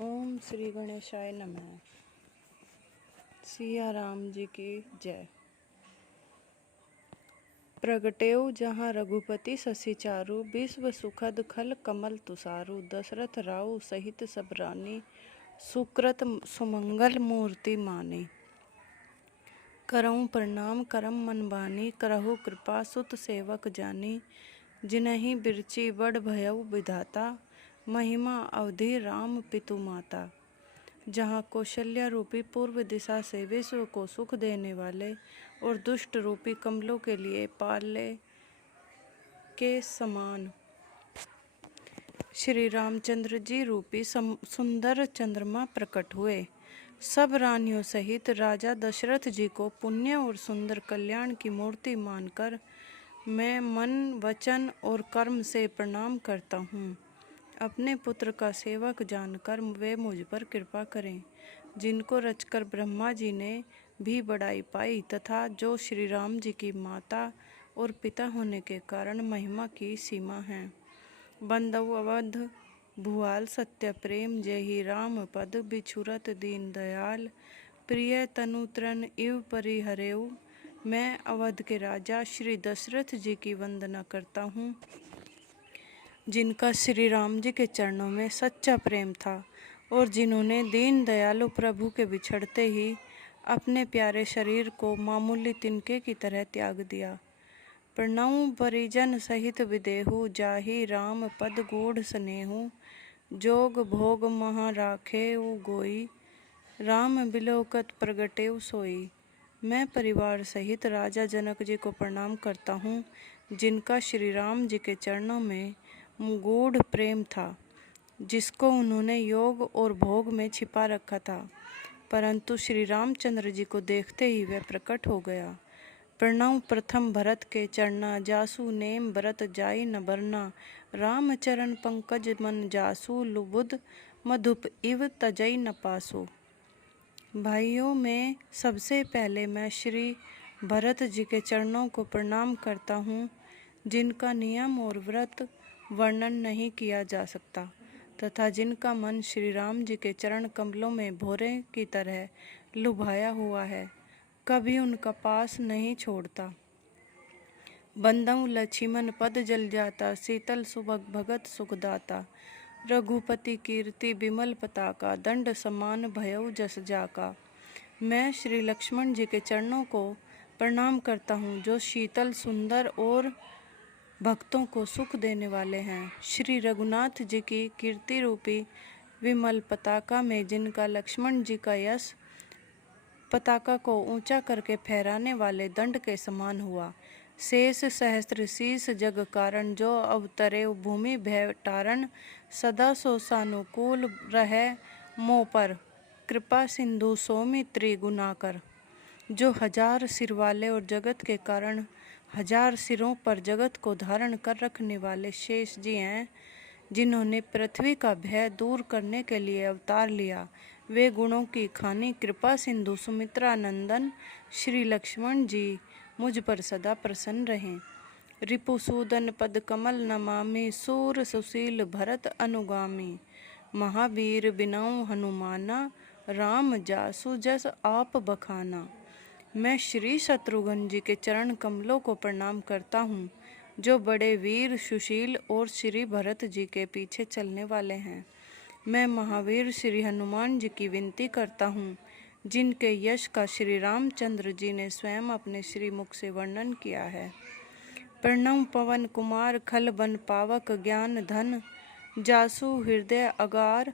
ओम श्री गणेशाय नमः। सिया राम जी की जय। प्रगटेउ जहाँ रघुपति शशि चारु, विश्व सुखद खल कमल तुषारु। दशरथ राउ सहित सब रानी, सुकृत सुमंगल मूर्ति मानी। करऊँ प्रणाम करम मन बानी, करहु कृपा सुत सेवक जानी। जिनहि बिरची बड़ भयउ विधाता, महिमा अवधि राम पितु माता। जहाँ कौशल्या रूपी पूर्व दिशा से विश्व को सुख देने वाले और दुष्ट रूपी कमलों के लिए पाले के समान श्री रामचंद्र जी रूपी सुंदर चंद्रमा प्रकट हुए। सब रानियों सहित राजा दशरथ जी को पुण्य और सुंदर कल्याण की मूर्ति मानकर मैं मन वचन और कर्म से प्रणाम करता हूँ। अपने पुत्र का सेवक जानकर वे मुझ पर कृपा करें, जिनको रचकर ब्रह्मा जी ने भी बड़ाई पाई तथा जो श्री राम जी की माता और पिता होने के कारण महिमा की सीमा हैं। बंदव अवध भुआल सत्य प्रेम, जय राम पद बिछुरत दीन दयाल। प्रिय तनुत्रन इव परिहरेउ, मैं अवध के राजा श्री दशरथ जी की वंदना करता हूँ, जिनका श्री राम जी के चरणों में सच्चा प्रेम था और जिन्होंने दीन दयालु प्रभु के बिछड़ते ही अपने प्यारे शरीर को मामूली तिनके की तरह त्याग दिया। प्रणव परिजन सहित विदेहु, जाहि राम पद गूढ़ स्नेहु। जोग भोग महा राखेउ गोई, राम बिलोकत प्रगटेउ सोई। मैं परिवार सहित राजा जनक जी को प्रणाम करता हूँ, जिनका श्री राम जी के चरणों में गूढ़ प्रेम था, जिसको उन्होंने योग और भोग में छिपा रखा था, परंतु श्री रामचंद्र जी को देखते ही वह प्रकट हो गया। प्रणव प्रथम भरत के चरना, जासु नेम भरत जाई न बरना। राम चरण पंकज मन जासु, लुबुध मधुप इव तजई न पासु। भाइयों में सबसे पहले मैं श्री भरत जी के चरणों को प्रणाम करता हूँ, जिनका नियम और व्रत वर्णन नहीं किया जा सकता तथा जिनका मन श्री राम जी के चरण कमलों में भौरे की तरह लुभाया हुआ है, कभी उनका पास नहीं छोड़ता। बंदऊ लक्ष्मण पद जल जाता, शीतल सुभग भगत सुखदाता। रघुपति कीर्ति बिमल पताका, दंड समान भयउ जस जाका। मैं श्री लक्ष्मण जी के चरणों को प्रणाम करता हूँ, जो शीतल सुंदर और भक्तों को सुख देने वाले हैं। श्री रघुनाथ जी की कीर्ति रूपी विमल पताका में जिनका लक्ष्मण जी का यश पताका को ऊंचा करके फहराने वाले दंड के समान हुआ। शेष सहस्त्र शीस जग कारण, जो अवतरे भूमि भय टारण। सदा सो सानुकूल रहे मोह पर, कृपा सिंधु सौमित्री गुनाकर। जो हजार सिर वाले और जगत के कारण हजार सिरों पर जगत को धारण कर रखने वाले शेष जी हैं, जिन्होंने पृथ्वी का भय दूर करने के लिए अवतार लिया। वे गुणों की खानी कृपा सिंधु सुमित्रा नंदन श्री लक्ष्मण जी मुझ पर सदा प्रसन्न रहें। रिपुसूदन पद कमल नमामि, सूर सुशील भरत अनुगामी। महावीर बिनाऊ हनुमाना, राम जासु जस आप बखाना। मैं श्री शत्रुघ्न जी के चरण कमलों को प्रणाम करता हूँ, जो बड़े वीर सुशील और श्री भरत जी के पीछे चलने वाले हैं। मैं महावीर श्री हनुमान जी की विनती करता हूँ, जिनके यश का श्री रामचंद्र जी ने स्वयं अपने श्री मुख से वर्णन किया है। प्रणव पवन कुमार खल बन पावक, ज्ञान धन जासु हृदय अगार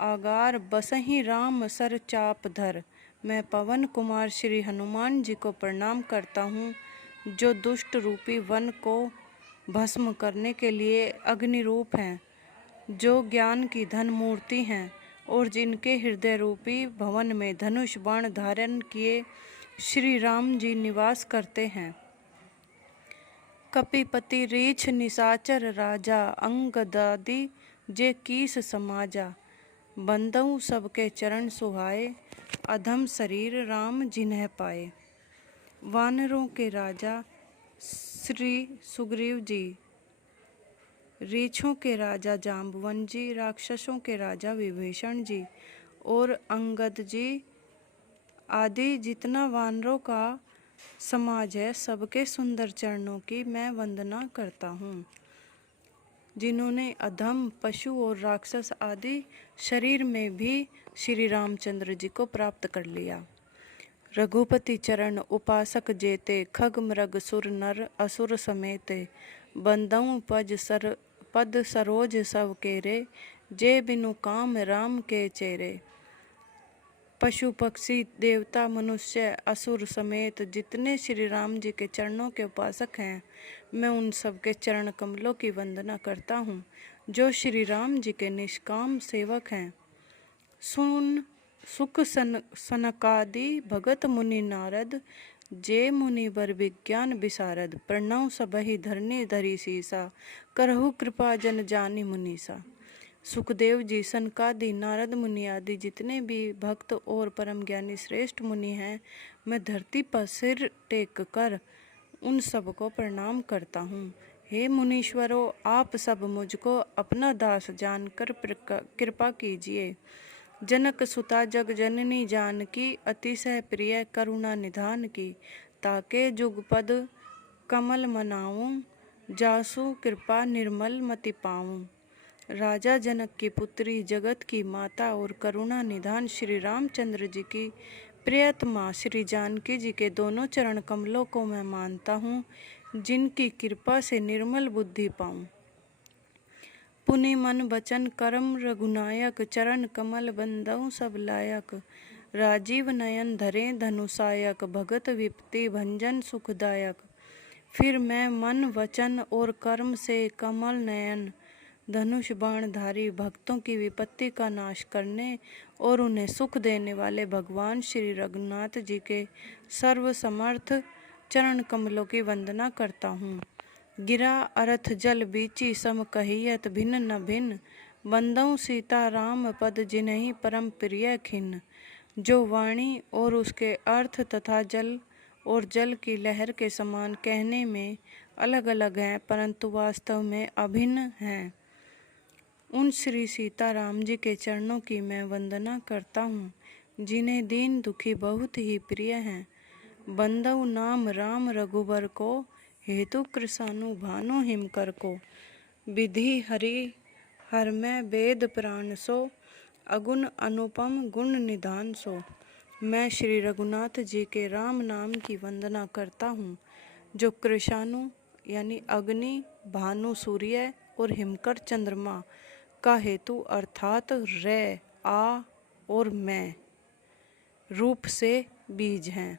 आगार। बसहि राम सर चाप धर। मैं पवन कुमार श्री हनुमान जी को प्रणाम करता हूँ, जो दुष्ट रूपी वन को भस्म करने के लिए अग्नि रूप हैं, जो ज्ञान की धन मूर्ति हैं और जिनके हृदय रूपी भवन में धनुष बाण धारण किए श्री राम जी निवास करते हैं। कपिपति रीछ निशाचर राजा, अंगदादि जे कीस समाजा। बंदऊ सबके चरण सुहाए, अधम शरीर राम जिन्ह पाए। वानरों के राजा श्री सुग्रीव जी रीछों के राजा जाम्बवन जी, राक्षसों के राजा विभीषण जी और अंगद जी आदि जितना वानरों का समाज है, सबके सुंदर चरणों की मैं वंदना करता हूँ, जिन्होंने अधम पशु और राक्षस आदि शरीर में भी श्री रामचंद्र जी को प्राप्त कर लिया। रघुपति चरण उपासक जेते, खग मृग सुर नर असुर समेते, बंदऊ पद सरोज सब केरे, जे बिनु काम राम के चेरे। पशु पक्षी देवता मनुष्य असुर समेत जितने श्री राम जी के चरणों के उपासक हैं, मैं उन सब के चरण कमलों की वंदना करता हूँ, जो श्री राम जी के निष्काम सेवक हैं। सुन सुख सनकादि भगत मुनि नारद, जे मुनि बर विज्ञान विशारद, प्रणव सबहि धरनी धरी सीसा, करहु कृपा जन जानी मुनीसा। सुखदेव जी, सनकादि, नारद मुनि आदि जितने भी भक्त और परम ज्ञानी श्रेष्ठ मुनि हैं, मैं धरती पर सिर टेक कर उन सबको प्रणाम करता हूँ। हे मुनीश्वरों, आप सब मुझको अपना दास जानकर कृपा कीजिए। जनक सुता जग जननी जानकी, अतिशय प्रिय करुणा निधान की, ताके जुगपद कमल मनाऊं, जासु कृपा निर्मल मति पाऊं। राजा जनक की पुत्री, जगत की माता और करुणा निधान श्री रामचंद्र जी की प्रियतमा श्री जानकी जी के दोनों चरण कमलों को मैं मानता हूँ, जिनकी कृपा से निर्मल बुद्धि पाऊँ। पुनि मन वचन कर्म रघुनायक, चरण कमल बंदऊ सब लायक, राजीव नयन धरे धनुषायक, भगत विपत्ति भंजन सुखदायक। फिर मैं मन वचन और कर्म से कमल नयन धनुष बाणधारी, भक्तों की विपत्ति का नाश करने और उन्हें सुख देने वाले भगवान श्री रघुनाथ जी के सर्वसमर्थ चरण कमलों की वंदना करता हूँ। गिरा अरथ जल बीची सम कहियत, भिन्न न भिन्न बंदऊ सीता राम पद, जिन्हीं परम प्रिय खिन्न। जो वाणी और उसके अर्थ तथा जल और जल की लहर के समान कहने में अलग अलग हैं, परंतु वास्तव में अभिन्न हैं, उन श्री सीताराम जी के चरणों की मैं वंदना करता हूँ, जिन्हें दीन दुखी बहुत ही प्रिय हैं। बंदऊ नाम राम रघुबर को, हेतु कृसानु भानु हिमकर को, विधि हरि हर में वेद प्राण सो, अगुण अनुपम गुण निधान सो। मैं श्री रघुनाथ जी के राम नाम की वंदना करता हूँ, जो कृषाणु यानी अग्नि, भानु सूर्य और हिमकर चंद्रमा का हेतु अर्थात रे, आ और मैं रूप से बीज हैं।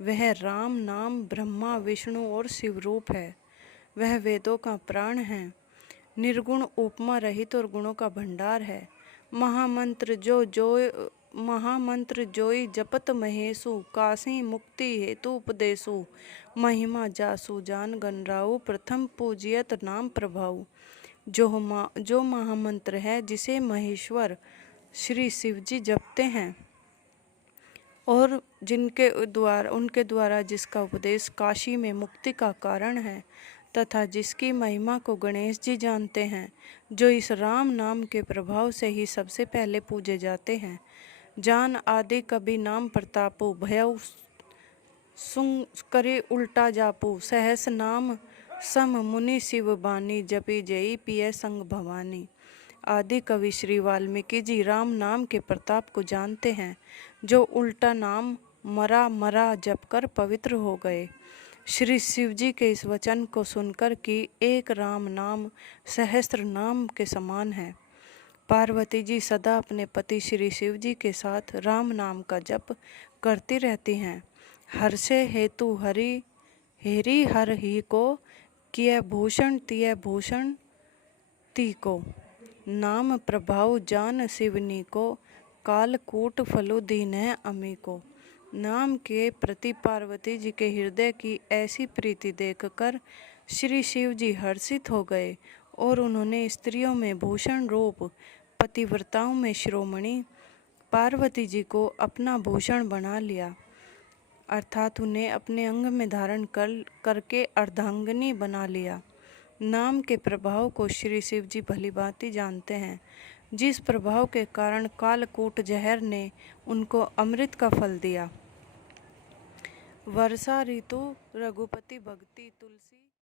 वह राम नाम ब्रह्मा विष्णु और शिव रूप है। वह वेदों का प्राण है, निर्गुण उपमा रहित और गुणों का भंडार है। महामंत्र जोई जपत महेशु, काशी मुक्ति हेतु उपदेशु, महिमा जासु जान गणराउ, प्रथम पूजियत नाम प्रभाऊ। जो महामंत्र है, जिसे महेश्वर श्री शिव जी जपते हैं और उनके द्वारा जिसका उपदेश काशी में मुक्ति का कारण है, तथा जिसकी महिमा को गणेश जी जानते हैं, जो इस राम नाम के प्रभाव से ही सबसे पहले पूजे जाते हैं। जान आदि कभी नाम प्रतापु, भयउ सुंग करे उल्टा जापू, सहस नाम सम मुनि शिव बानी, जपी जई पिय संग भवानी। आदि कवि श्री वाल्मीकि जी राम नाम के प्रताप को जानते हैं, जो उल्टा नाम मरा जपकर पवित्र हो गए। श्री शिव जी के इस वचन को सुनकर कि एक राम नाम सहस्त्र नाम के समान है, पार्वती जी सदा अपने पति श्री शिव जी के साथ राम नाम का जप करती रहती हैं। हर्षे हेतु हेरी हर ही को, किय भूषण तिय भूषण ती को, नाम प्रभाव जान शिवनी को, कालकूट फलो दीन है अमी को। नाम के प्रति पार्वती जी के हृदय की ऐसी प्रीति देखकर श्री शिव जी हर्षित हो गए और उन्होंने स्त्रियों में भूषण रूप, पतिव्रताओं में शिरोमणि पार्वती जी को अपना भूषण बना लिया, अर्थात उन्हें अपने अंग में धारण करके अर्धांगिनी बना लिया। नाम के प्रभाव को श्री शिव जी भलीभांति जानते हैं, जिस प्रभाव के कारण कालकूट जहर ने उनको अमृत का फल दिया। वर्षा ऋतु, रघुपति भक्ति, तुलसी